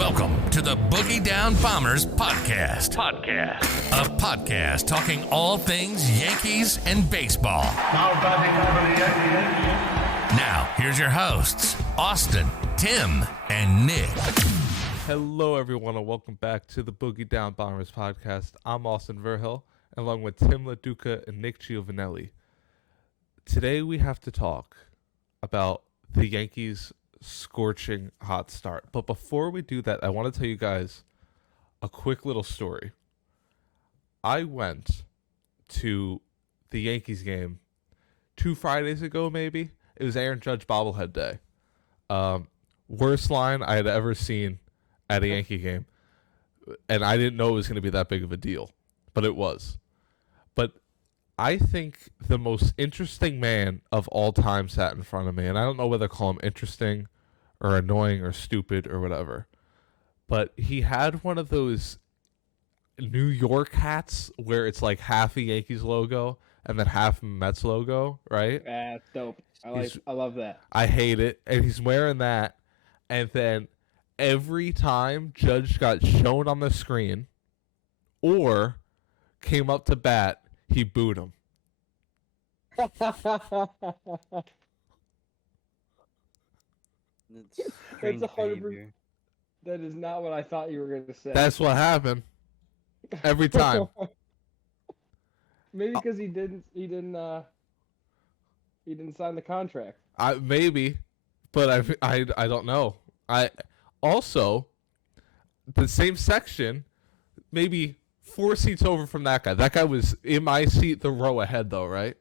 Welcome to the Boogie Down Bombers Podcast. A podcast talking all things Yankees and baseball. Now batting over the Yankees. Now, here's your hosts, Austin, Tim, and Nick. Hello, everyone, and welcome back to the Boogie Down Bombers Podcast. I'm Austin Verhill, along with Tim LaDuca and Nick Giovanelli. Today, we have to talk about the Yankees' scorching hot start. But before we do that, I want to tell you guys a quick little story. I went to the Yankees game 2 Fridays ago, maybe. It was Aaron Judge bobblehead day. Worst line I had ever seen at a Yankee game. And I didn't know it was going to be that big of a deal. But it was. But I think the most interesting man of all time sat in front of me. And I don't know whether to call him interesting or annoying or stupid or whatever. But he had one of those New York hats where it's like half a Yankees logo and then half a Mets logo, right? That's dope. I love that. I hate it. And he's wearing that. And then every time Judge got shown on the screen or came up to bat, he booed him. That's 100%. That is not what I thought you were going to say. That's what happened every time. Maybe because he didn't sign the contract. Maybe, but I don't know. I also the same section, maybe 4 seats over from that guy. That guy was in my seat, the row ahead, though, right?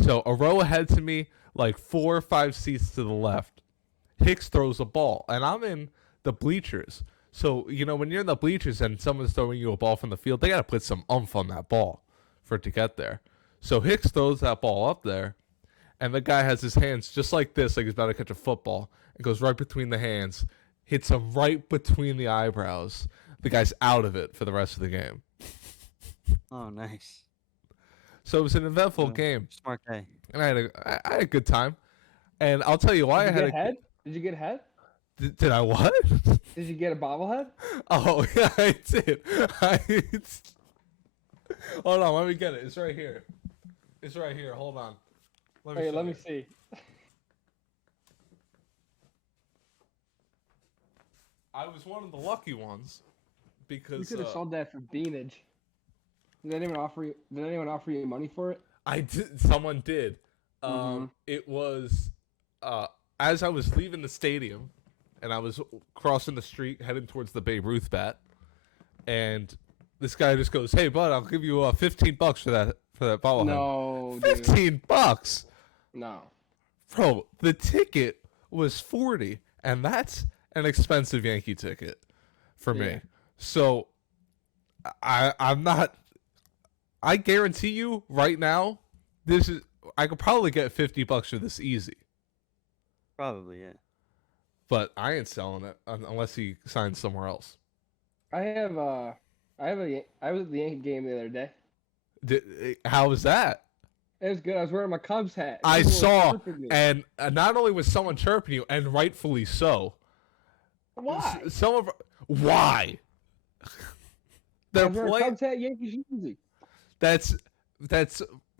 So a row ahead to me, like 4 or 5 seats to the left. Hicks throws a ball, and I'm in the bleachers. So, you know, when you're in the bleachers and someone's throwing you a ball from the field, they got to put some oomph on that ball for it to get there. So Hicks throws that ball up there, and the guy has his hands just like this, like he's about to catch a football. It goes right between the hands, hits him right between the eyebrows. The guy's out of it for the rest of the game. Oh, nice. So it was an eventful game. Smart guy. And I had a good time. And I'll tell you why I had a head. Did you get a head? Did I what? Did you get a bobblehead? Oh, yeah, I did. Hold on, let me get it. It's right here. It's right here. Hold on. Let me see. I was one of the lucky ones because you could have sold that for beanage. Did anyone offer you money for it? I did. Someone did. It was as I was leaving the stadium, and I was crossing the street heading towards the Babe Ruth bat, and this guy just goes, "Hey, bud, I'll give you $15 for that bobblehead." No, $15. No, bro. The ticket was $40, and that's an expensive Yankee ticket for me. So I'm not. I guarantee you right now, I could probably get $50 for this easy. Probably, yeah. But I ain't selling it unless he signs somewhere else. I was at the Yankee game the other day. How was that? It was good. I was wearing my Cubs hat. I saw, and not only was someone chirping you, and rightfully so. Why? Why? They're playing Cubs hat, Yankees easy. That's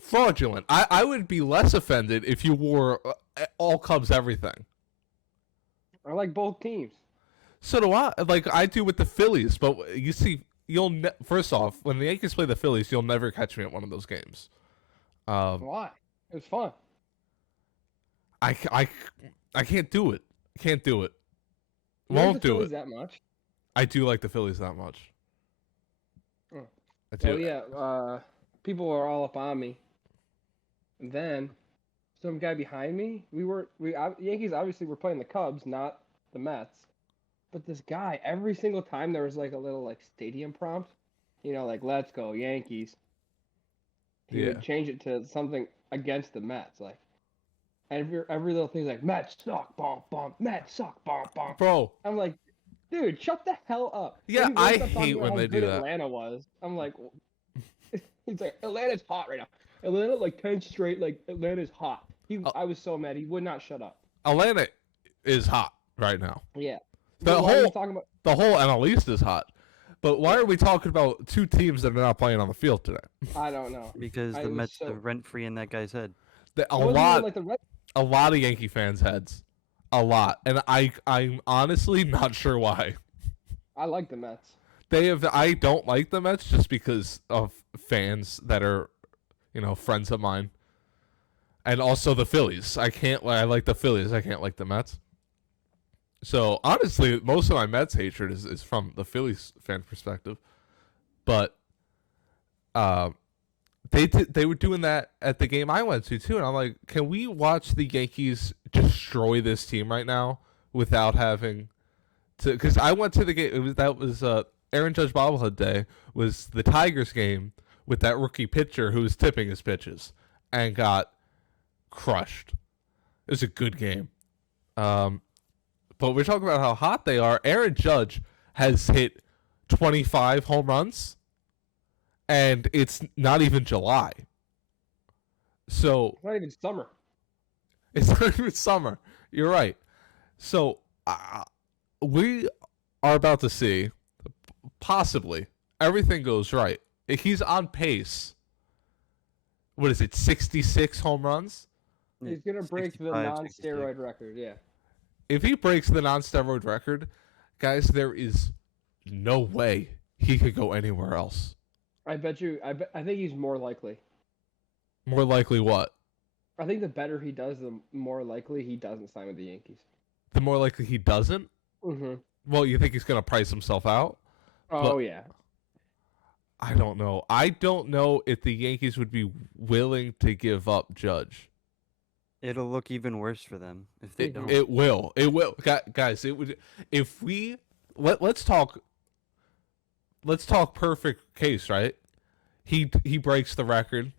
fraudulent. I would be less offended if you wore all Cubs everything. I like both teams. So do I. Like I do with the Phillies. But you see, first off, when the Yankees play the Phillies, you'll never catch me at one of those games. Why? It was fun. I can't do it. Can't do it. You Won't like the do Phillies it. That much? I do like the Phillies that much. Oh. I do. Oh yeah. People were all up on me. And then some guy behind me. Yankees obviously were playing the Cubs, not the Mets. But this guy, every single time there was like a little like stadium prompt, you know, like "Let's go Yankees." He would change it to something against the Mets, like every little thing's like "Mets suck, bomb bomb." Mets suck, bomb bomb. Bro, I'm like, dude, shut the hell up. Yeah, I hate when they do that. Atlanta was. I'm like, he's like, Atlanta's hot right now. Atlanta like 10 straight, like Atlanta's hot. I was so mad. He would not shut up. Atlanta is hot right now. Yeah. Why are you talking about? The whole NL East is hot. But why are we talking about two teams that are not playing on the field today? I don't know. Because the Mets are rent-free in that guy's head. It wasn't even like the Red. A lot of Yankee fans' heads. A lot. And I'm honestly not sure why. I like the Mets. I don't like the Mets just because of fans that are, friends of mine. And also the Phillies. I like the Phillies. I can't like the Mets. So, honestly, most of my Mets hatred is from the Phillies fan perspective. But they were doing that at the game I went to, too. And I'm like, can we watch the Yankees destroy this team right now without having to... Because I went to the game. That was Aaron Judge bobblehead day was the Tigers game with that rookie pitcher who was tipping his pitches and got crushed. It was a good game. But we're talking about how hot they are. Aaron Judge has hit 25 home runs, and it's not even July. So It's not even summer. it's not even summer. You're right. So we are about to see, possibly, everything goes right. He's on pace. What is it, 66 home runs? He's gonna break the 65, non-steroid record. Yeah. If he breaks the non-steroid record, guys, there is no way he could go anywhere else. I bet you. I think he's more likely. More likely what? I think the better he does, the more likely he doesn't sign with the Yankees. The more likely he doesn't? Mm-hmm. Well, you think he's going to price himself out? Oh, But- yeah. I don't know. I don't know if the Yankees would be willing to give up Judge. It'll look even worse for them if they don't. It will. It will. Guys, it would. If we let's talk perfect case, right? He breaks the record,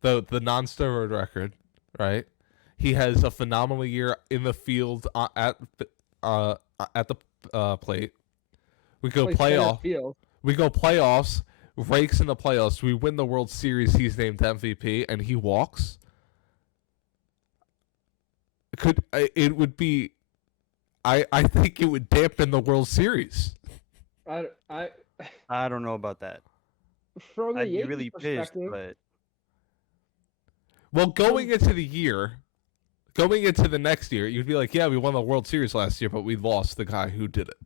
the non-steroid record, right? He has a phenomenal year in the field at the plate. We go Plays center playoff. field. We go playoffs. Rakes in the playoffs. We win the World Series. He's named MVP, and he walks. It would be? I think it would dampen the World Series. I I don't know about that. from the I'd be Yankees really pissed, perspective, but Well, going into the next year, you'd be like, yeah, we won the World Series last year, but we lost the guy who did it.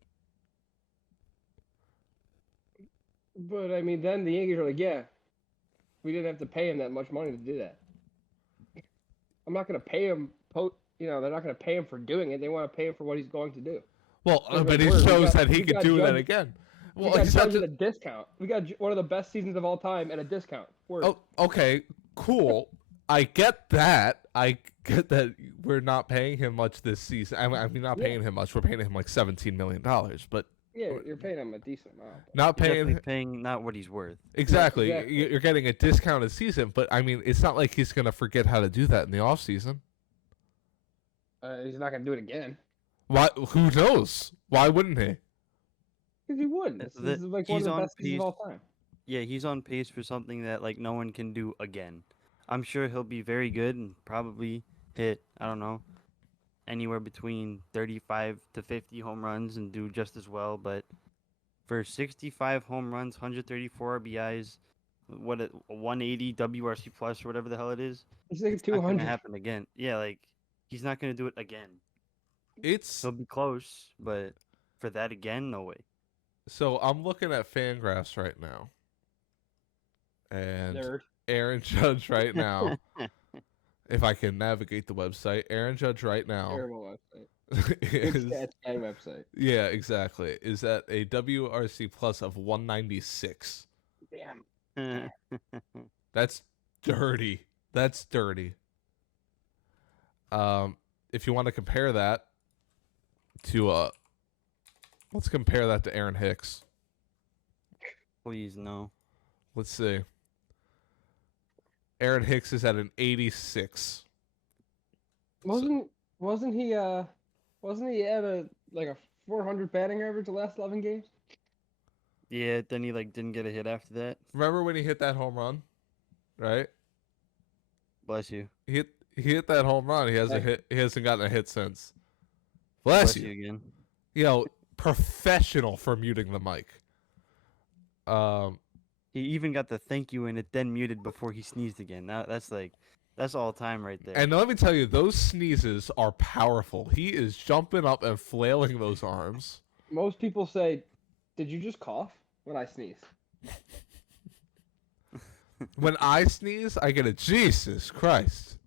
but I mean, then the Yankees are like, yeah, we didn't have to pay him that much money to do that. I'm not gonna pay him. They're not gonna pay him for doing it. They want to pay him for what he's going to do. Well, Like, but it we shows got- that he we could got do that Judge- again. We Well, got he's not Judge at a discount. We got one of the best seasons of all time at a discount. Word. Oh, okay, cool. I get that. I get that we're not paying him much this season. I mean, not paying him much. We're paying him like $17 million, but Yeah, you're paying him a decent amount. not you're paying definitely paying not what he's worth. exactly. Yeah, exactly. You're getting a discounted season, but I mean, it's not like he's gonna forget how to do that in the off season. He's not gonna do it again. Why? Who knows? Why wouldn't he? Because he wouldn't. This is like one of He's the on best seasons pace- of all time. Yeah, he's on pace for something that like no one can do again. I'm sure he'll be very good and probably hit, I don't know, anywhere between 35 to 50 home runs and do just as well, but for 65 home runs, 134 RBIs, what a 180 WRC plus or whatever the hell it is, He's like it's not going to 200. happen again. Yeah, like he's not going to do it again. It's He'll be close, but for that again, no way. so I'm looking at Fangraphs right now, and Nerd. Aaron Judge right now. If I can navigate the website, Aaron Judge right now Terrible website. Good is, stats guy website. yeah, exactly, is at a WRC plus of 196. Damn. That's dirty. That's dirty. If you want to compare that to let's compare that to Aaron Hicks. Please, no. Let's see. Aaron Hicks is at an 86. Wasn't he at a 400 batting average the last 11 games? Yeah, then he like didn't get a hit after that. Remember when he hit that home run? Right? Bless you. He hit that home run. He hasn't gotten a hit since. Bless you. again. professional for muting the mic. He even got the thank you and it then muted before he sneezed again. That's all time right there. And let me tell you, those sneezes are powerful. He is jumping up and flailing those arms. Most people say, "Did you just cough?" when I sneeze. When I sneeze, I get a Jesus Christ,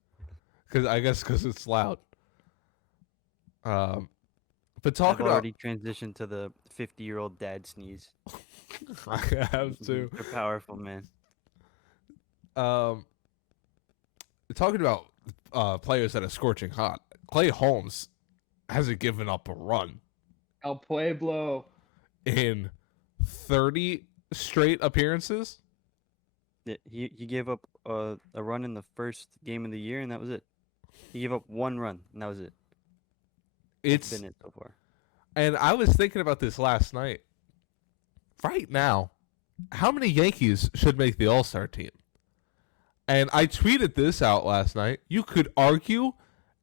because it's loud. But I've talking about, already transitioned to the 50-year-old dad sneeze. I have to. They're powerful, man. Talking about players that are scorching hot. Clay Holmes hasn't given up a run El Pueblo. in 30 straight appearances. Yeah, he gave up a run in the first game of the year, and that was it. He gave up one run, and that was it. That's been it so far. And I was thinking about this last night. Right now, how many Yankees should make the All-Star team? And I tweeted this out last night. You could argue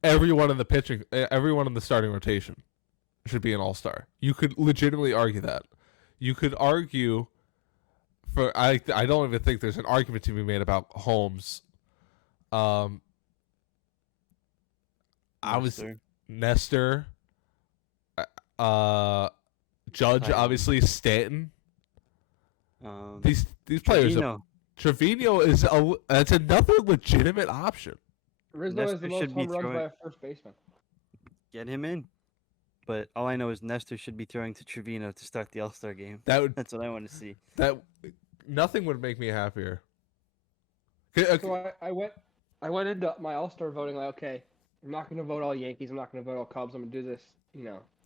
everyone in the starting rotation should be an All-Star. You could legitimately argue that. You could argue I don't even think there's an argument to be made about Holmes. Nestor, Judge, Tyler. Obviously Stanton. These players. Trevino that's another legitimate option. Rizzo has the Nestor most should be home runs throwing- by a first baseman. Get him in. But all I know is Nestor should be throwing to Trevino to start the All-Star game. That's what I want to see. Nothing would make me happier. So I went into my All-Star voting like, okay, I'm not going to vote all Yankees. I'm not going to vote all Cubs. I'm going to do this,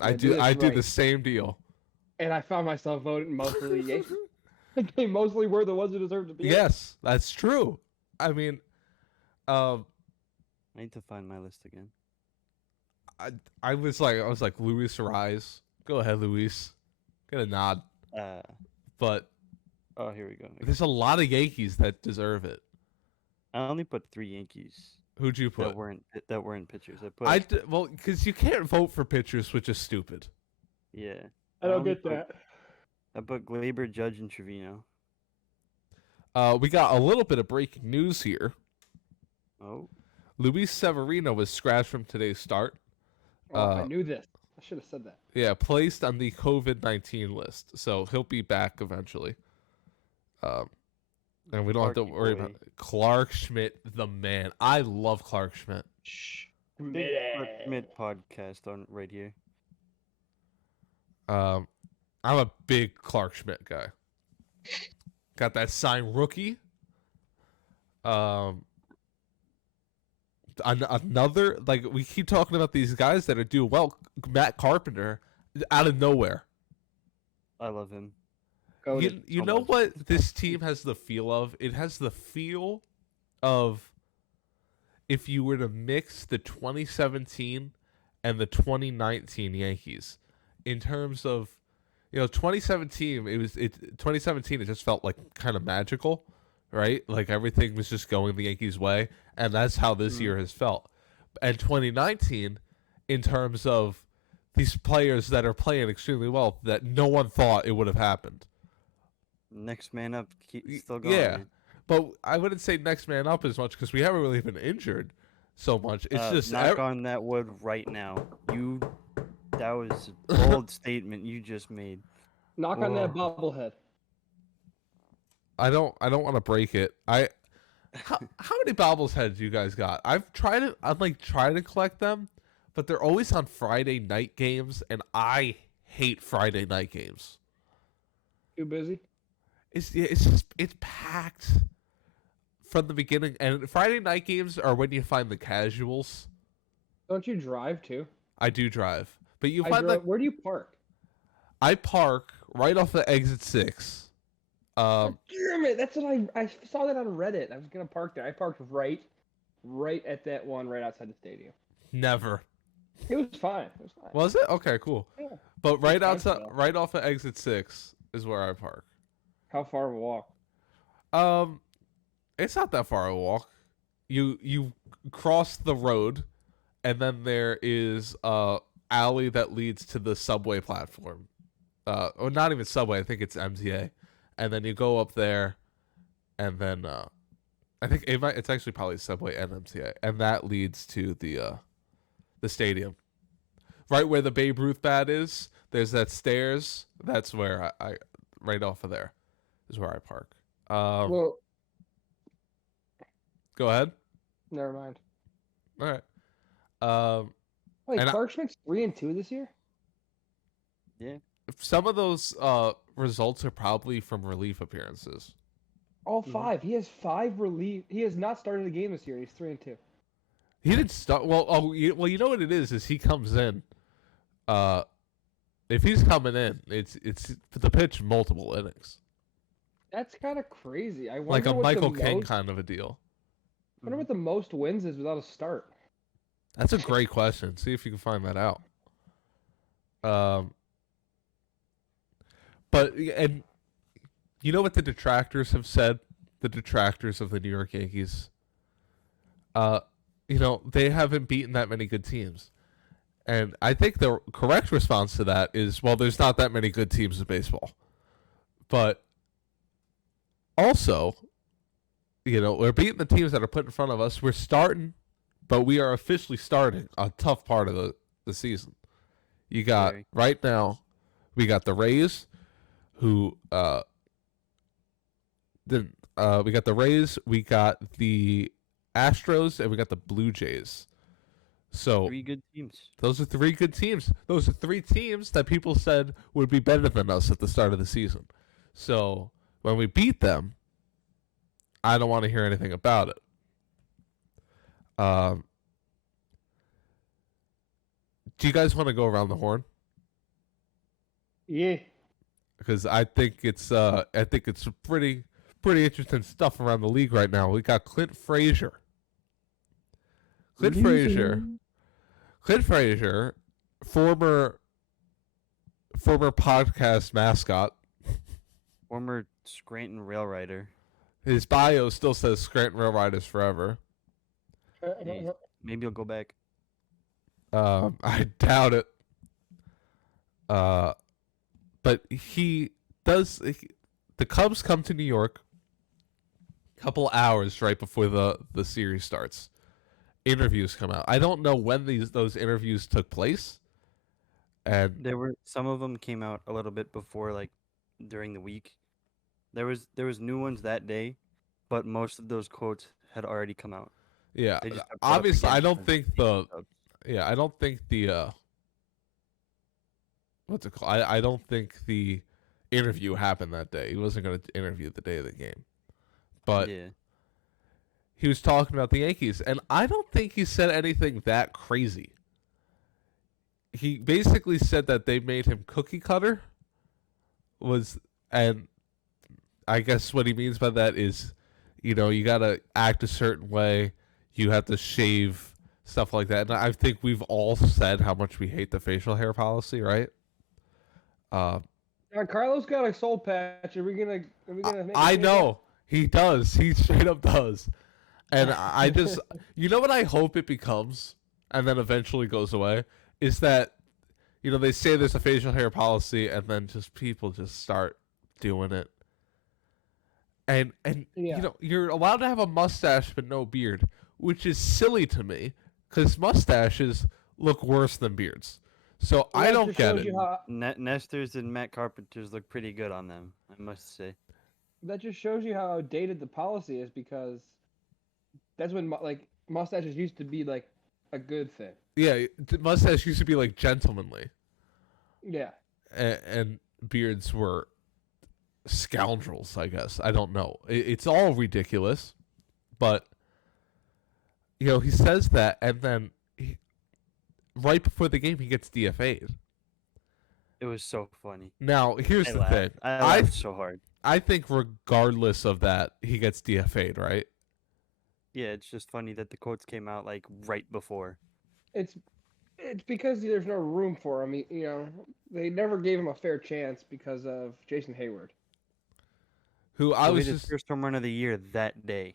I do the same deal. And I found myself voting mostly Yankees. They mostly were the ones who deserved to be. Yes, that's true. I mean, I need to find my list again. I was like Luis Rise. Go ahead, Luis. Get a nod. But oh, here we go. There's a lot of Yankees that deserve it. I only put 3 Yankees. Who'd you put? That weren't pitchers. I put. Because you can't vote for pitchers, which is stupid. Yeah. I don't get that. I put Glaber, Judge, and Trevino. We got a little bit of breaking news here. Oh. Luis Severino was scratched from today's start. I knew this. I should have said that. Yeah, placed on the COVID-19 list, so he'll be back eventually. And we don't have to worry about it. Clark Schmidt, the man. I love Clark Schmidt. Big Clark Schmidt podcast on right here. I'm a big Clark Schmidt guy. Got that signed rookie. Another, like, we keep talking about these guys that are doing well. Matt Carpenter, out of nowhere. I love him. You know what this team has the feel of? It has the feel of if you were to mix the 2017 and the 2019 Yankees in terms of, 2017 it just felt like kind of magical, right? Like everything was just going the Yankees' way, and that's how this year has felt. And 2019 in terms of these players that are playing extremely well that no one thought it would have happened. Next man up, still going. Yeah, man. but I wouldn't say next man up as much because we haven't really been injured so much. It's just knock on that wood right now. That was a bold statement you just made. Knock on that bobblehead. I don't want to break it. How many bobbleheads you guys got? I've tried it. I'm like trying to collect them, but they're always on Friday night games, and I hate Friday night games. Too busy? It's packed from the beginning, and Friday night games are when you find the casuals. Don't you drive too? I do drive, but Where do you park? I park right off the exit 6. Damn it! That's what I saw that on Reddit. I was gonna park there. I parked right at that one right outside the stadium. Never. It was fine. Was it? Okay, cool. Yeah. But right outside, right off of exit 6 is where I park. How far of a walk? It's not that far of a walk. You cross the road, and then there is a alley that leads to the subway platform. Or not even subway. I think it's MTA, and then you go up there, and then I think it's actually probably subway and MTA, and that leads to the stadium. Right where the Babe Ruth bat is, there's that stairs. That's where I right off of there is where I park. Well, Go ahead. never mind. All right. Wait, and Clark Schmidt's 3-2 this year? Yeah. Some of those results are probably from relief appearances. All 5. He has 5 relief. He has not started a game this year. He's 3-2. He didn't start. Well, you know what it is he comes in. If he's coming in, it's the pitch multiple innings, That's kind of crazy. I wonder like a what Michael the King most, kind of a deal. I wonder what the most wins is without a start. That's a great question. See if you can find that out. But and you know what the detractors have said? The detractors of the New York Yankees. They haven't beaten that many good teams. And I think the correct response to that is, well, there's not that many good teams in baseball. But also, we're beating the teams that are put in front of us. We're starting, but we are officially starting a tough part of the season. You got, right now, we got the Rays, who, we got the Rays, we got the Astros, and we got the Blue Jays. So 3 good teams. those are 3 good teams. Those are 3 teams that people said would be better than us at the start of the season. So when we beat them, I don't want to hear anything about it. Do you guys want to go around the horn? Yeah. Because I think it's pretty interesting stuff around the league right now. We got Clint Frazier. Clint Frazier, former podcast mascot. Former Scranton Rail Rider. His bio still says Scranton Rail Riders forever. Maybe he'll go back. I doubt it. But he does. The Cubs come to New York a couple hours right before the series starts. Interviews come out. I don't know when those interviews took place. And Some of them came out a little bit before, like during the week. There was new ones that day, but most of those quotes had already come out. yeah, They just got put up obviously, I against don't think the Cubs. I don't think the what's it called? I don't think the interview happened that day. He wasn't going to interview the day of the game, but Yeah. he was talking about the Yankees, and I don't think he said anything that crazy. He basically said that they made him cookie cutter. And I guess what he means by that is, you gotta act a certain way. You have to shave, stuff like that. And I think we've all said how much we hate the facial hair policy, right? Carlos got a soul patch. Are we gonna make I him do know he does. He straight up does. And I just, what I hope it becomes, and then eventually goes away, is that, they say there's a facial hair policy, and then just people just start doing it. And Yeah. you're allowed to have a mustache but no beard, which is silly to me, because mustaches look worse than beards. So that? I That don't just get shows it. you how- Nesters and Matt Carpenters look pretty good on them, I must say. That just shows you how outdated the policy is, because that's when mustaches used to be like a good thing. Yeah, mustache used to be like gentlemanly, Yeah. and beards were scoundrels, I guess. I don't know. It's all ridiculous, but he says that, and then right before the game, he gets DFA'd. It was so funny. Now, here's I the laughed. thing. I laughed so hard. I think regardless of that, he gets DFA'd, right? Yeah, it's just funny that the quotes came out like right before. It's because there's no room for him. They never gave him a fair chance because of Jason Hayward. Who I So was hit his just first home run of the year that day.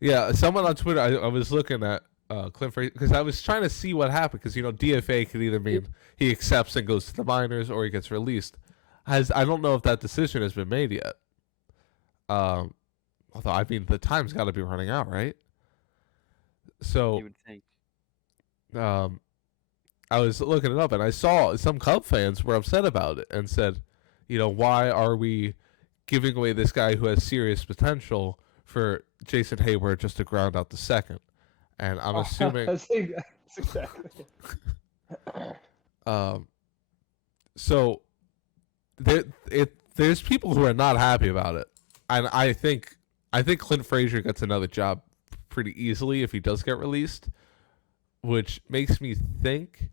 yeah. Someone on Twitter I was looking at Clint Frazier, because I was trying to see what happened, because DFA could either mean he accepts and goes to the minors or he gets released. I don't know if that decision has been made yet. Although I mean the time's got to be running out, right? So You would think. I was looking it up and I saw some Cub fans were upset about it and said, why are we giving away this guy who has serious potential for Jason Hayward just to ground out the second? And I'm assuming That's exactly. so there's people who are not happy about it, and I think Clint Frazier gets another job pretty easily if he does get released, which makes me think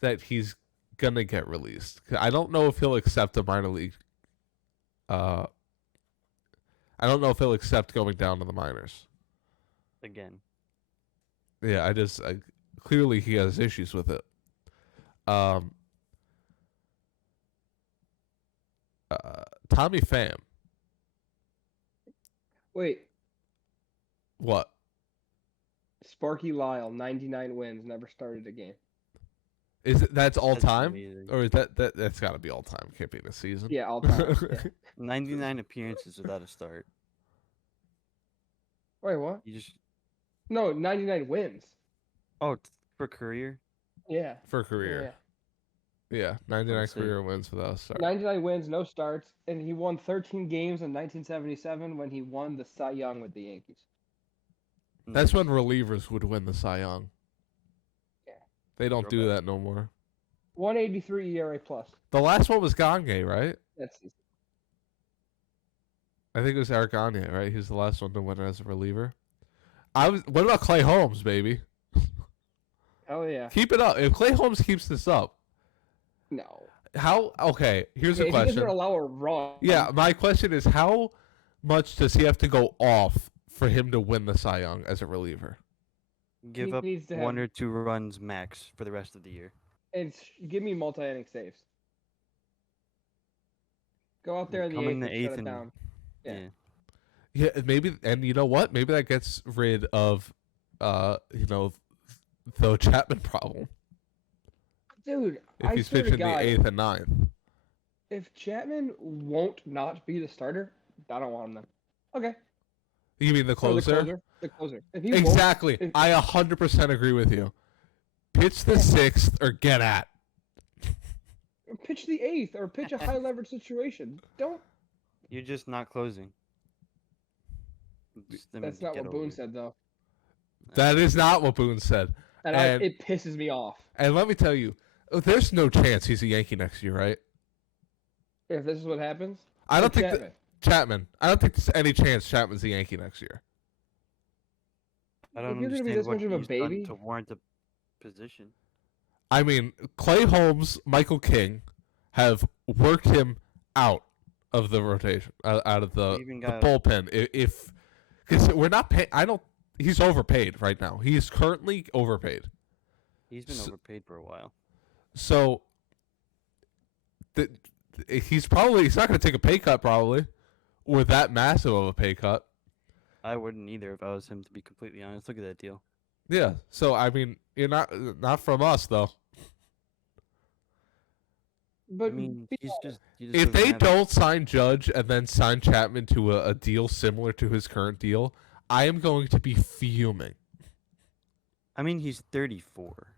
that he's gonna get released. I don't know if he'll accept a minor league. I don't know if he'll accept going down to the minors. Again. Yeah, clearly he has issues with it. Tommy Pham. Wait, What? Sparky Lyle, 99 wins, never started a game. That's all That's time? amazing. Or is that's got to be all time. Can't be in a season. Yeah, all time. Yeah. 99 appearances without a start. Wait, what? You just No, 99 wins. for career. Yeah. For career. Yeah, 99 Let's see. career wins without a start. 99 wins, no starts, and he won 13 games in 1977 when he won the Cy Young with the Yankees. That's when relievers would win the Cy Young. Yeah. They don't do that no more. 183 ERA plus. The last one was Gagne, right? That's I think it was Eric Gagne, right? He was the last one to win as a reliever. What about Clay Holmes, baby? hell yeah. Keep it up. If Clay Holmes keeps this up, No. okay, here's a If he question. doesn't allow a run. Yeah, my question is how much does he have to go off for him to win the Cy Young as a reliever? Give He up needs to one have- or two runs max for the rest of the year. And give me multi-inning saves. Go out there in the Come eighth in the and eighth shut it and- down. Yeah. Yeah, maybe, and you know what? Maybe that gets rid of, the Chapman problem Dude, if I he's swear to pitching the God, 8th and 9th. if Chapman won't not be the starter, I don't want him then. Okay. You mean the Or closer? The closer. If he won't- Exactly. if- I 100% agree with you. Pitch the 6th or get at. pitch the 8th or pitch a high leverage situation. Don't. You're just not closing. That's not what Boone said though, That is not what Boone said. and And- it pisses me off. And let me tell you, there's no chance he's a Yankee next year, right? If this is what happens, I don't Or think Chapman. Chapman. I don't think there's any chance Chapman's a Yankee next year. I don't If you're gonna be understand this what much of a he's done baby- to warrant the position. I mean, Clay Holmes, Michael King have worked him out of the rotation, out of the even got- bullpen. Because we're not paying. He's overpaid right now. He's currently overpaid. He's been So- overpaid for a while. So he's not going to take a pay cut probably, or that massive of a pay cut. I wouldn't either if I was him, to be completely honest. Look at that deal. Yeah. So I mean, you're not from us though. but I mean, he just If doesn't they have it. don't sign Judge and then sign Chapman to a deal similar to his current deal, I am going to be fuming. I mean, he's 34.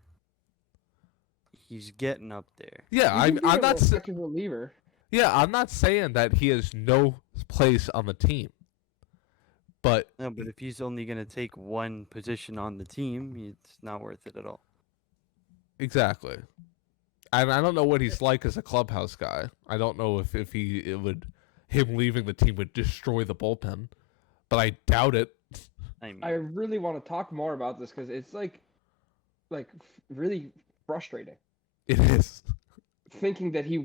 He's getting up there. Yeah, I'm not. reliever. Yeah, I'm not saying that he has no place on the team, but No, but if he's only going to take one position on the team, it's not worth it at all. exactly. And I don't know what he's like as a clubhouse guy. I don't know if him leaving the team would destroy the bullpen, but I doubt it. I mean, I really want to talk more about this because it's really frustrating It is. thinking that he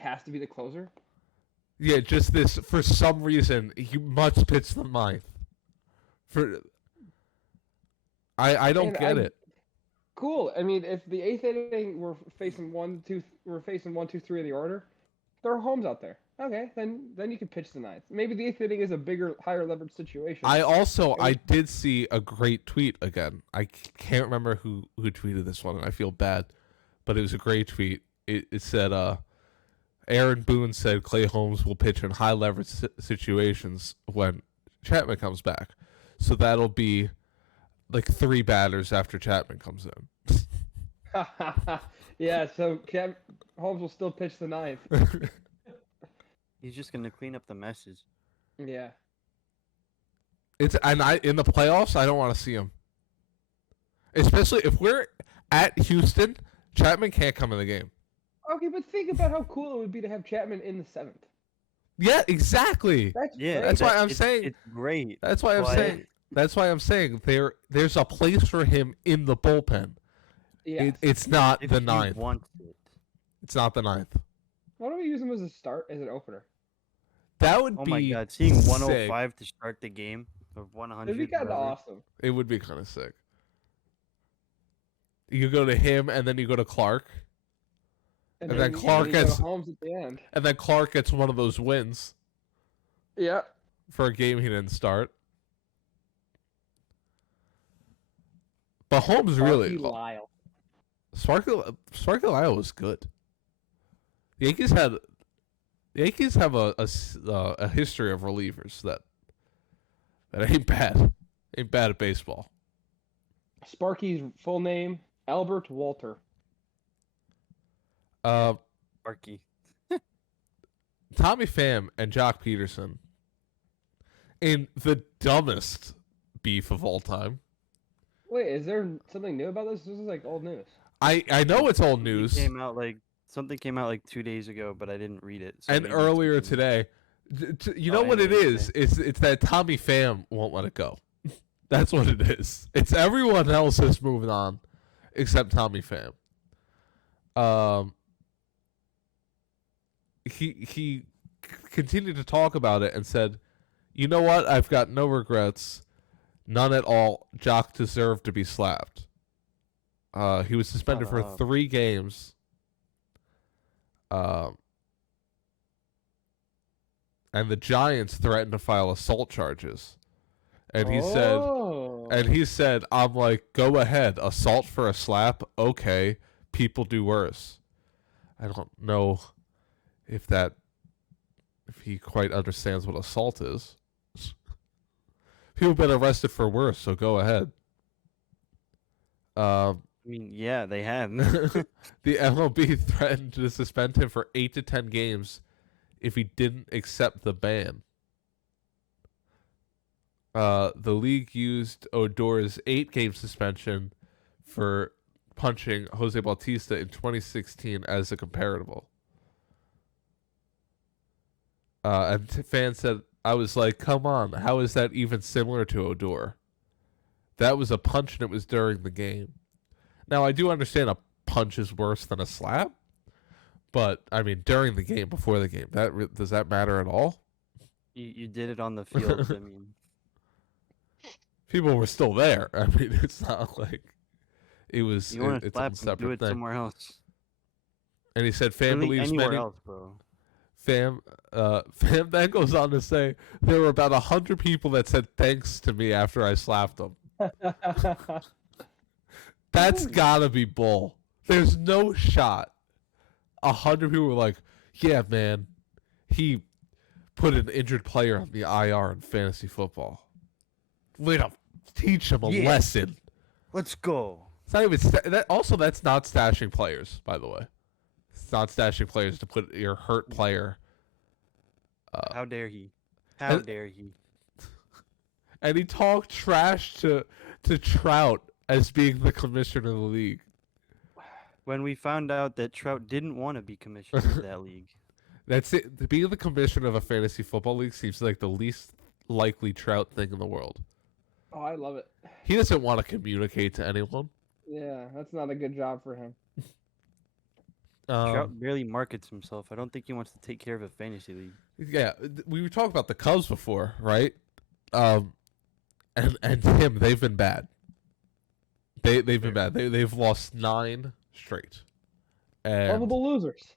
has to be the closer. Yeah, just this, for some reason, he must pitch the ninth. I don't And get it. Cool. I mean, if the eighth inning we're facing 1, 2, 3 in the order, Throw Holmes out there. Okay, then you can pitch the ninth. Maybe the eighth inning is a bigger, higher leverage situation. I did see a great tweet again. I can't remember who tweeted this one, and I feel bad, but it was a great tweet. It said, Aaron Boone said Clay Holmes will pitch in high leverage situations when Chapman comes back. So that'll be like 3 batters after Chapman comes in. Yeah, so Holmes will still pitch the ninth. He's just gonna clean up the messes. Yeah. In the playoffs, I don't want to see him. Especially if we're at Houston, Chapman can't come in the game. Okay, but think about how cool it would be to have Chapman in the 7th. Yeah, exactly. That's why I'm saying it's great. That's why I'm saying there's a place for him in the bullpen. Yeah. It's not If the he ninth. wants it. It's not the ninth. Why don't we use him as an opener? That would Oh be my god, seeing sick. 105 to start the game or 100. It'd be kind of whatever. awesome. It would be kind of sick. You go to him, and then you go to Clark, and then Clark you go to gets Holmes at the end. and then Clark gets one of those wins Yeah. for a game he didn't start. But Holmes really Lyle. Sparky Lyle was good. The Yankees have a history of relievers that ain't bad. Ain't bad at baseball. Sparky's full name, Albert Walter. Sparky. Tommy Pham and Jock Peterson in the dumbest beef of all time. Wait, is there something new about this? This is like old news. I know it's old news. Something came out like 2 days ago, but I didn't read it. So And maybe it's earlier something- today, you know what it anyway, is? It's that Tommy Pham won't let it go. That's what it is. It's everyone else is moving on, except Tommy Pham. He continued to talk about it and said, "You know what? I've got no regrets, none at all. Jock deserved to be slapped. He was suspended for 3 games." And the Giants threatened to file assault charges. And he said, I'm like, go ahead, assault for a slap, okay, people do worse. I don't know if he quite understands what assault is. People have been arrested for worse, so go ahead. I mean, yeah, they have. The MLB threatened to suspend him for 8 to 10 games if he didn't accept the ban. The league used Odor's 8-game suspension for punching Jose Bautista in 2016 as a comparable. And fans said, I was like, come on, how is that even similar to Odor? That was a punch and it was during the game. Now, I do understand a punch is worse than a slap, but, I mean, during the game, before the game, does that matter at all? You did it on the field. I mean, people were still there. I mean, it's not like it was. you want to it's slap a him, do separate it thing. somewhere else. And he said, "Pham Really believes anywhere many." else, bro. Pham then goes on to say there were about 100 people that said thanks to me after I slapped them. That's gotta be bull. There's no shot. 100 people were like, "Yeah, man, he put an injured player on the IR in fantasy football. Way to teach him a lesson." Let's go. It's not even that's not stashing players, by the way. It's not stashing players to put your hurt player. How dare he? How dare he? And he talked trash to Trout as being the commissioner of the league. When we found out that Trout didn't want to be commissioner of that league. That's it. Being the commissioner of a fantasy football league seems like the least likely Trout thing in the world. Oh, I love it. He doesn't want to communicate to anyone. Yeah, that's not a good job for him. Trout barely markets himself. I don't think he wants to take care of a fantasy league. Yeah, we were talking about the Cubs before, right? And him, they've been bad. They've been bad. They've lost 9 straight. And Lovable losers.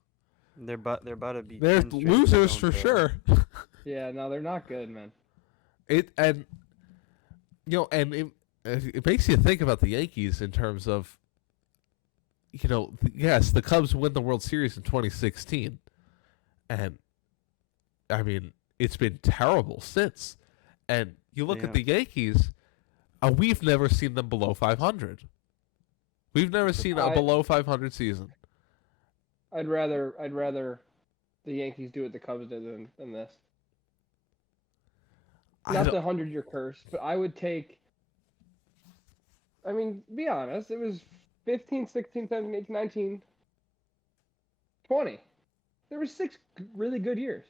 They're about to be. They're 10 straight losers zone for though. sure. Yeah, no, they're not good, man. And it makes you think about the Yankees in terms of, yes, the Cubs win the World Series in 2016, and I mean it's been terrible since. And you look at the Yankees, we've never seen them below 500. We've never seen a below 500 season. I'd rather the Yankees do what the Cubs did than this. Not the 100-year curse, but I would take. I mean, be honest. It was 15, 16, 17, 18, 19, 20. There were 6 really good years.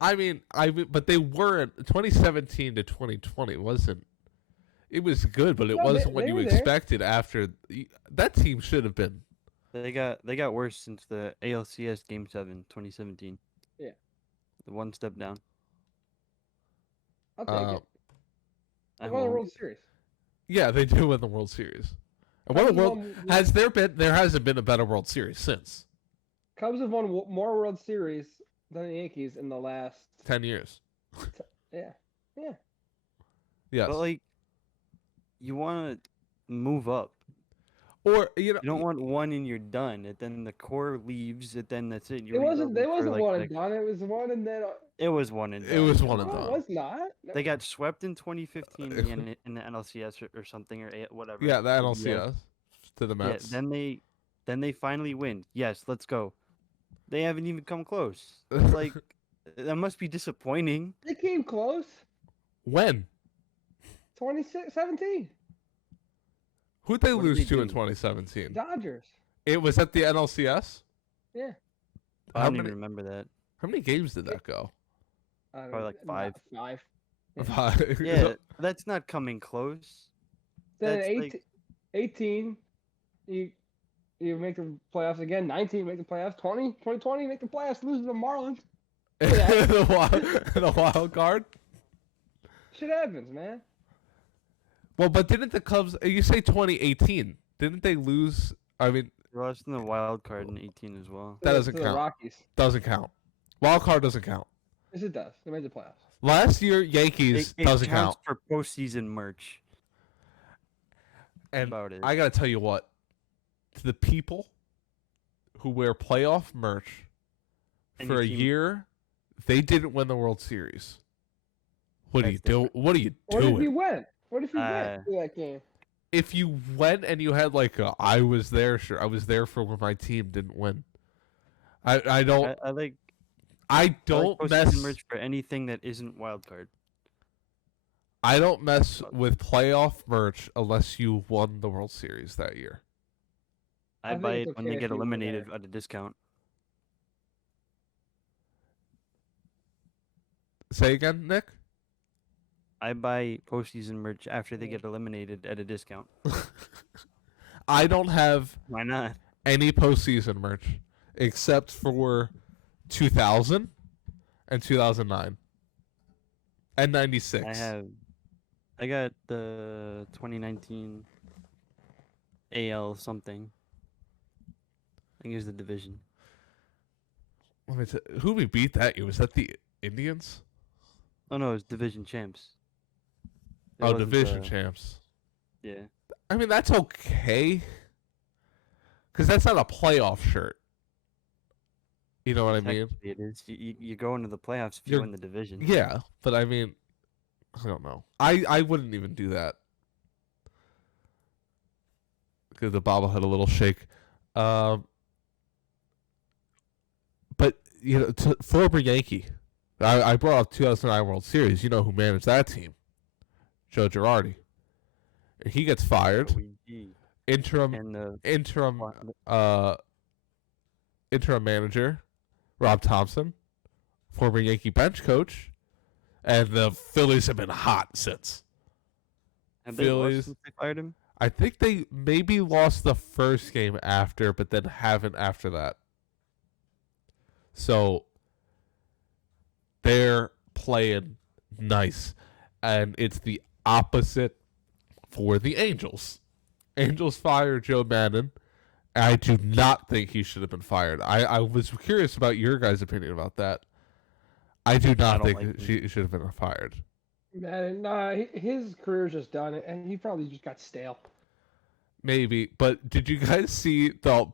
But they weren't 2017 to 2020 wasn't. It was good, but it wasn't what you expected. After that team should have been. They got worse since the ALCS Game 7, 2017. Yeah. The one step down. I'll take it. I They won the won't. World Series. Yeah, they do win the World Series. And there hasn't been a better World Series since Cubs have won more World Series than the Yankees in the last 10 years. Yeah. Yes. But you want to move up. Or You don't want one and you're done. And then the core leaves. And then that's it. It wasn't one and done. It was one and then. It was one and done. it was one and No, done. it was not. No. They got swept in 2015 in the NLCS or something or whatever. Yeah, the NLCS to the Yeah, Mets. then they finally win. Yes, let's go. They haven't even come close. It's that must be disappointing. They came close. When? 2017. Who'd they What did lose they to in do? 2017? Dodgers. It was at the NLCS. Yeah. I How don't many? even remember that. How many games did that go? I don't Probably know, 5. 5. Five. Yeah, that's not coming close. Then That's 18, you make the playoffs again. 19, make the playoffs. 2020, make the playoffs. Lose to the Marlins. the wild card. Shit happens, man. Well, but didn't the Cubs? You say 2018? Didn't they lose? I mean, They lost in the wild card in 18 as well. That doesn't To the count. Rockies. doesn't count. Wild card doesn't count. Yes, it does. They made the playoffs. Last year, Yankees It doesn't count. counts for postseason merch. And About it. I gotta tell you what, to the people who wear playoff merch And for your a team- year, they didn't win the World Series. What are you That's doing? What are you What if you doing? went? What if you went to that game? If you went and you had I was there, sure, I was there for when my team didn't win. I don't I like don't postseason mess merch for anything that isn't wild card. I don't mess with playoff merch unless you won the World Series that year. I I think buy it's it when okay they if get you were eliminated there. at a discount. Say again, Nick? I buy postseason merch after they get eliminated at a discount. I don't have Why not? any postseason merch except for 2000 and 2009 and 96. I got the 2019 AL something. I think it was the division. Let me who we beat that year? Was that the Indians? Oh no, it was division champs. It Oh, wasn't division the- champs. Yeah. I mean, that's okay. Because that's not a playoff shirt. You know what I mean? Technically it is. You go into the playoffs if you You're- win the division. Yeah, but I mean, I don't know. I wouldn't even do that. Because the bobble had a little shake. But, former Yankee. I brought up 2009 World Series. You know who managed that team? Joe Girardi. And he gets fired. Luigi Interim and the interim manager, Rob Thompson, former Yankee bench coach, and the Phillies have been hot since. have they lost Phillies. since they fired him? I think they maybe lost the first game after, but then haven't after that. So they're playing nice. And it's the opposite for the Angels. Angels fire Joe Maddon, I do not think he should have been fired. I was curious about your guys' opinion about that. I do not don't think like he should have been fired. Man, nah, his career's just done, and he probably just got stale. Maybe, but did you guys see the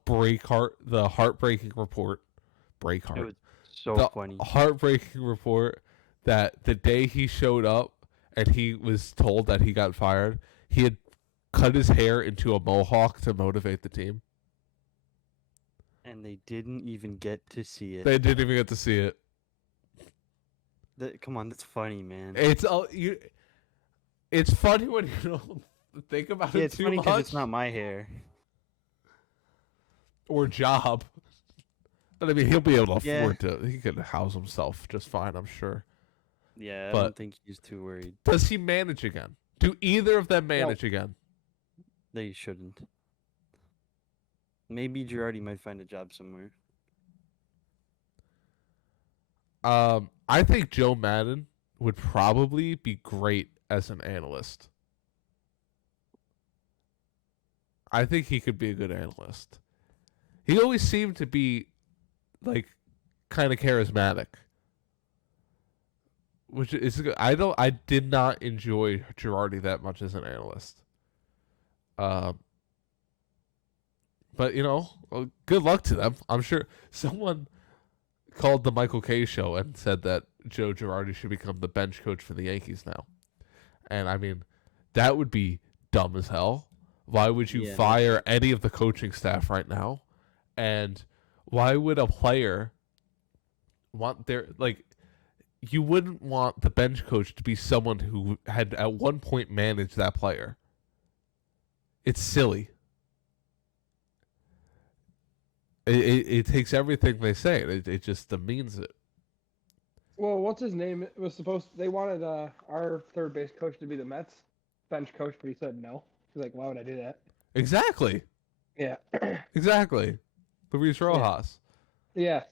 heartbreaking report? It Breakheart. was so The funny. heartbreaking report that the day he showed up and he was told that he got fired, he had cut his hair into a mohawk to motivate the team. And they didn't even get to see it. They didn't even get to see it. Come on, that's funny, man. It's It's funny when you don't think about Yeah, it it's too funny much. because it's not my hair. Or job. But I mean, he'll be able to Yeah. afford to. He could house himself just fine, I'm sure. Yeah, I But- don't think he's too worried. Does he manage again? Do either of them manage again? They shouldn't. Maybe Girardi might find a job somewhere. I think Joe Madden would probably be great as an analyst. I think he could be a good analyst. He always seemed to be like kind of charismatic. Which is good. I did not enjoy Girardi that much as an analyst. But good luck to them. I'm sure someone called the Michael Kay show and said that Joe Girardi should become the bench coach for the Yankees now. And I mean, that would be dumb as hell. Why would you fire any of the coaching staff right now? And why would a player want you wouldn't want the bench coach to be someone who had at one point managed that player. It's silly. It takes everything they say. It just demeans it. Well, what's his name? It was they wanted our third base coach to be the Mets bench coach, but he said no. He's like, why would I do that? Exactly. Yeah. Exactly. Luis Rojas. Yes.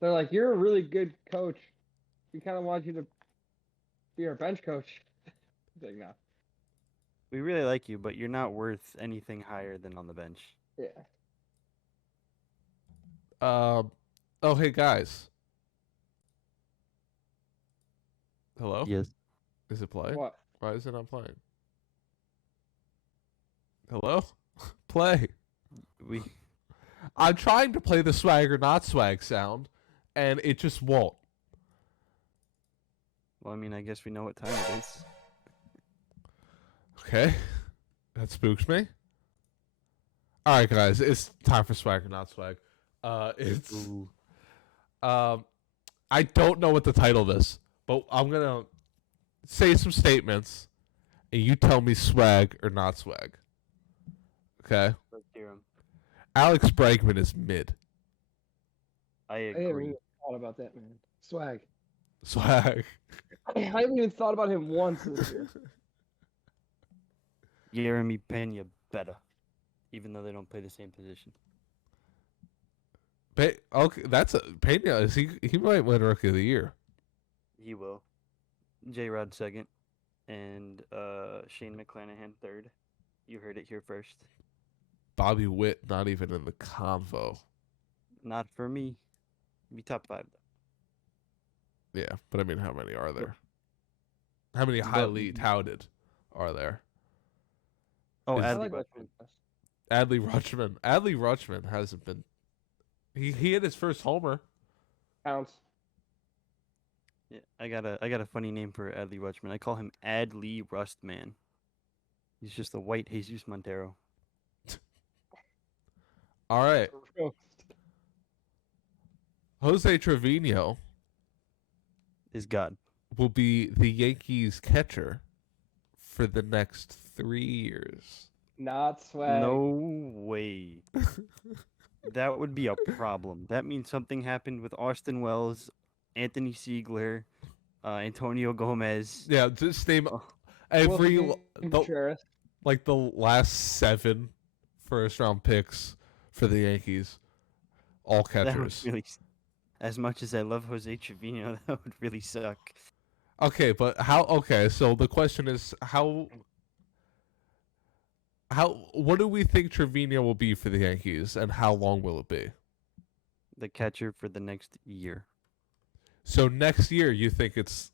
They're like, you're a really good coach. We kind of want you to be our bench coach. He's like, no. We really like you, but you're not worth anything higher than on the bench. Yeah. Oh, hey, guys. Hello? Yes. Is it playing? What? Why is it not playing? Hello? Play. I'm trying to play the swag or not swag sound, and it just won't. Well, I mean, I guess we know what time it is. Okay. That spooks me. All right, guys. It's time for swag or not swag. It's... Ooh. I don't know what the title is, but I'm going to say some statements, and you tell me swag or not swag. Okay? Let's hear him. Alex Bregman is mid. I I haven't agree. even thought about that, man. Swag. Swag. I haven't even thought about him once this year. Jeremy Pena better, even though they don't play the same position. Okay, that's a Pena. He might win Rookie of the Year. He will. J-Rod second, and Shane McClanahan third. You heard it here first. Bobby Witt not even in the convo. Not for me. Be top 5 though. Yeah, but I mean, how many are there? How many highly touted are there? Oh, Is- I Adley like Rutschman. Adley Rutschman. Adley Rutschman hasn't been. He hit his first homer. Counts. Yeah, I got a funny name for Adley Rutschman. I call him Adley Rustman. He's just a white Jesus Montero. All right, Jose Trevino Is God. will be the Yankees catcher for the next 3 years. Not swag. No way. That would be a problem. That means something happened with Austin Wells, Anthony Siegler, Antonio Gomez. Yeah, just name Oh. every Wilson Contreras. like the last 7 first-round picks for the Yankees, all That would catchers. really, as much as I love Jose Trevino, that would really suck. Okay, but how? Okay, so the question is how. What do we think Trevino will be for the Yankees, and how long will it be? The catcher for the next year. So next year, you think it's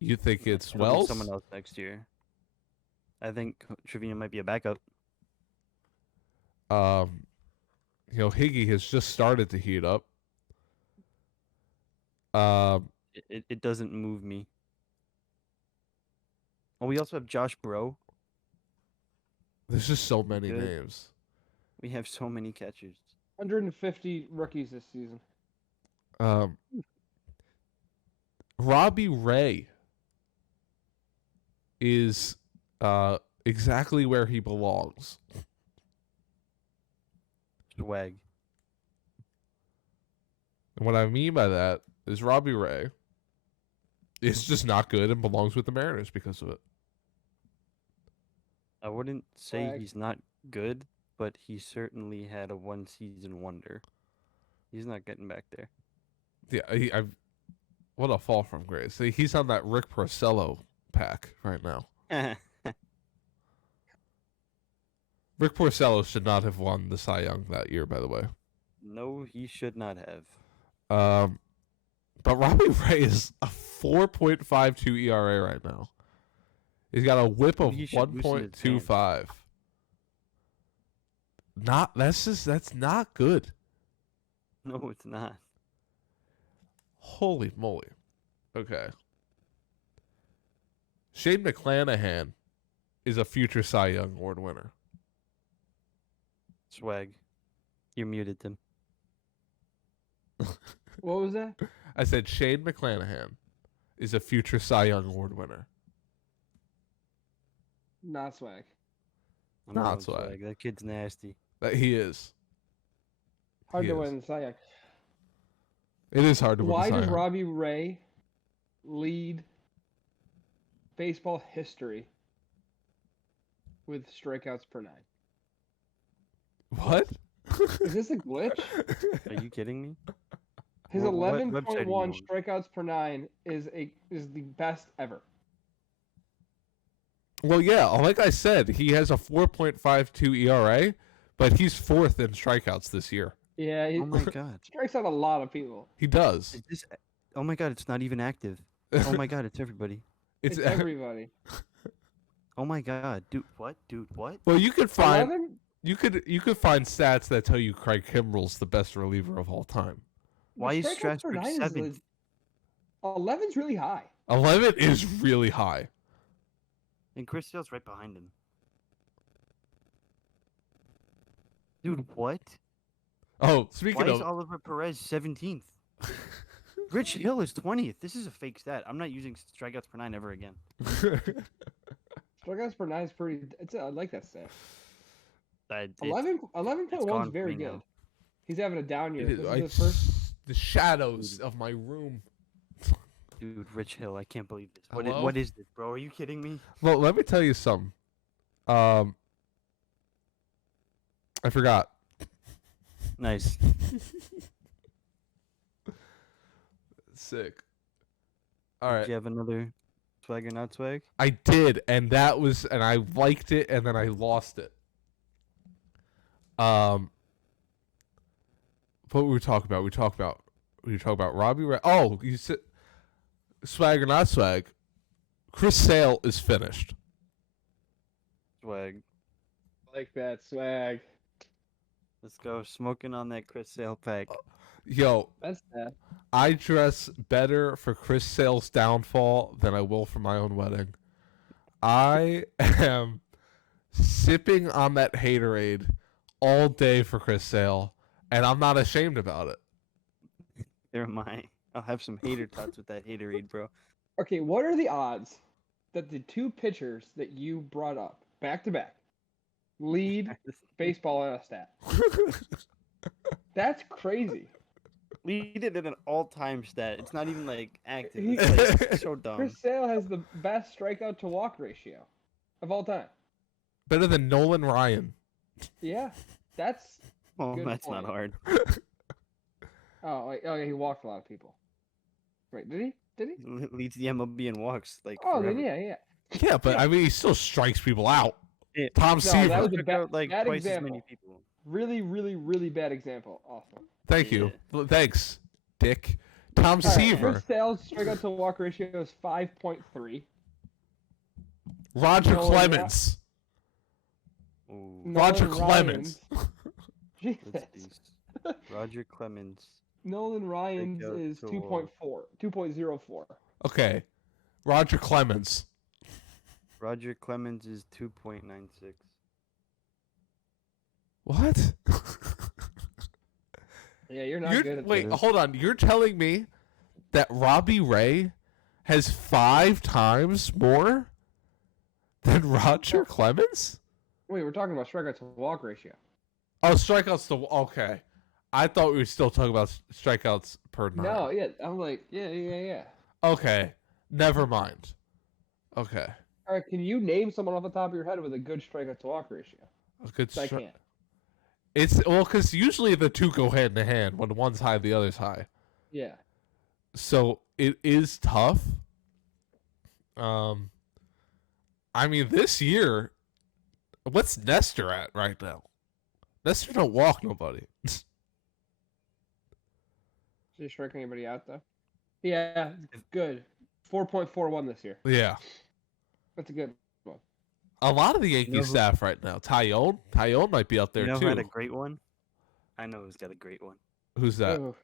It'll be Wells? someone else next year. I think Trevino might be a backup. Higgy has just started to heat up. It doesn't move me. Oh, we also have Josh Bro. There's just so many Good. names. We have so many catchers. 150 rookies this season. Robbie Ray is exactly where he belongs. Swag. And what I mean by that is Robbie Ray is just not good and belongs with the Mariners because of it. I wouldn't say Swag. he's not good, but he certainly had a one-season wonder. He's not getting back there. Yeah, what a fall from grace. See, he's on that Rick Porcello pack right now. Rick Porcello should not have won the Cy Young that year, by the way. No, he should not have. But Robbie Ray is a 4.52 ERA right now. He's got a WHIP of He should loosen his hands. 1.25. That's not good. No, it's not. Holy moly. Okay. Shane McClanahan is a future Cy Young Award winner. Swag. You're muted, Tim. What was that? I said Shane McClanahan is a future Cy Young Award winner. Not swag. I'm Not going swag. That kid's nasty. That he is. Hard He to is. win the Cy Young. It is hard to win Why the Cy does Young. Robbie Ray lead baseball history with strikeouts per 9? What? Is this a glitch? Are you kidding me? His What website are you 11.1 on? strikeouts per 9 is the best ever. Well, yeah, like I said, he has a 4.52 ERA, but he's fourth in strikeouts this year. Yeah, he Oh my god. strikes out a lot of people. He does. Is this? Oh my god, it's not even active. Oh my god, it's everybody. It's everybody. Oh my god, dude, what? Dude, what? Well, you could find 11? you could find stats that tell you Craig Kimbrell's the best reliever of all time. Why is Strikeouts per Strasburg 9 is 7th? 11's really high. 11 is really high. And Chris Sale's right behind him. Dude, what? Oh, Why speaking is of, Oliver Perez 17th? Rich Hill is 20th. This is a fake stat. I'm not using strikeouts per 9 ever again. Strikeouts per 9 is pretty. I like that stat. 11. 11.1 gone is for very me now. good. He's having a down year. it This is- is his first. the shadows of my room. Dude, Rich Hill, I can't believe this. Hello? What is this, bro? Are you kidding me? Well, let me tell you something. I forgot. Nice. Sick. All right. Do you have another swag or not swag? I did, and I liked it, and then I lost it. What were we talking about? We talked about Robbie Ray. Oh, you said swag or not swag. Chris Sale is finished. Swag. Like that swag. Let's go. Smoking on that Chris Sale pack. Yo, That's that. I dress better for Chris Sale's downfall than I will for my own wedding. I am sipping on that haterade all day for Chris Sale, and I'm not ashamed about it. There am I. I'll have some hater tots with that haterade, bro. Okay, what are the odds that the two pitchers that you brought up back to back lead baseball on a stat? That's crazy. Lead it in an all-time stat. It's not even like active. He- It's like, so dumb. Chris Sale has the best strikeout to walk ratio of all time. Better than Nolan Ryan. Yeah, that's. Oh, good that's not point. hard. Oh, yeah, he walked a lot of people. Right? Did he? Did he? Leads the MLB in walks. Like, Oh, forever. then yeah. Yeah, but I mean, he still strikes people out. Tom No, Seaver. that was a Took bad, out, like bad twice as example. many people. Really, really, really bad example. Awesome. Thank you. Thanks, Dick. Tom Seaver. Chris Sale's strikeout to walk ratio is 5.3. Roger Nolan Clemens. Ooh, Roger Nolan Clemens. Ryan's- that's Jesus. decent. Roger Clemens. Nolan Ryan's Strikeout is to 2.04. Okay. Roger Clemens. Roger Clemens is 2.96. What? Yeah, you're not good at Wait, this. hold on. You're telling me that Robbie Ray has 5 times more than Roger Clemens? Wait, we're talking about strikeout to walk ratio. Oh, strikeouts to... Okay. I thought we were still talking about strikeouts per nine. No, yeah, I'm like, yeah. Okay. Never mind. Okay. All right, can you name someone off the top of your head with a good strikeout to walk ratio? A good I can't. It's because usually the two go hand in hand. When one's high, the other's high. Yeah. So it is tough. I mean, this year, what's Nestor at right now? Nestor don't walk nobody. Did you strike anybody out though? Yeah, good. 4.41 this year. Yeah. That's a good one. A lot of the Yankees You know who- staff right now. Tyone might be up there You know too. who had a great one? I know who's got a great one. Who's that? Ooh.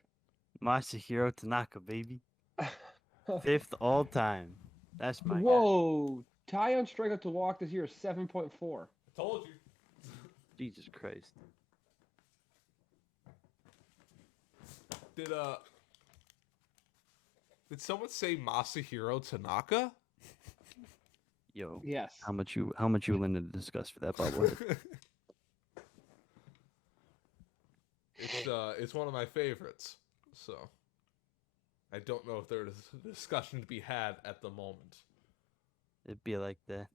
Masahiro Tanaka, baby. 5th all time. That's my guy. Whoa. Tyon strikeout to walk this year is 7.4. Told you. Jesus Christ. Did someone say Masahiro Tanaka? Yo. Yes. How much you willing to discuss for that bubble? It's one of my favorites. So I don't know if there's a discussion to be had at the moment. It'd be like that.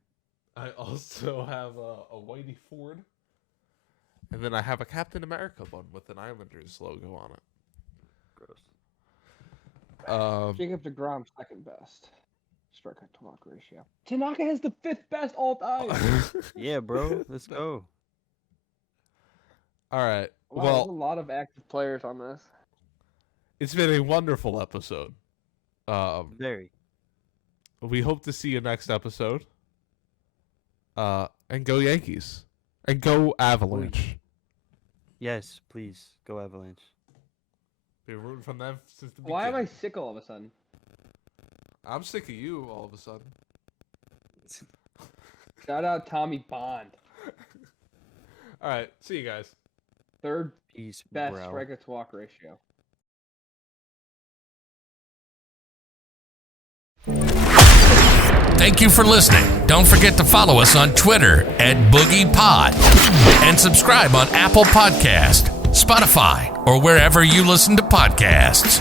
I also have a Whitey Ford. And then I have a Captain America one with an Islanders logo on it. Gross. Jacob DeGrom second best. Strikeout to walk ratio. Tanaka has the 5th best all time. Yeah, bro. Let's go. All right. Wow, there's a Well, lot of active players on this. it's been a wonderful episode. Very. We hope to see you next episode. And go Yankees. And go Avalanche. Yes, please. Go Avalanche. Been rooting for them since the Why am I beginning. sick all of a sudden? I'm sick of you all of a sudden. Shout out Tommy Bond. All right. See you guys. 3rd Peace, best bro. strikeout to walk ratio. Thank you for listening. Don't forget to follow us on Twitter @BoogiePod and subscribe on Apple Podcast, Spotify, or wherever you listen to podcasts.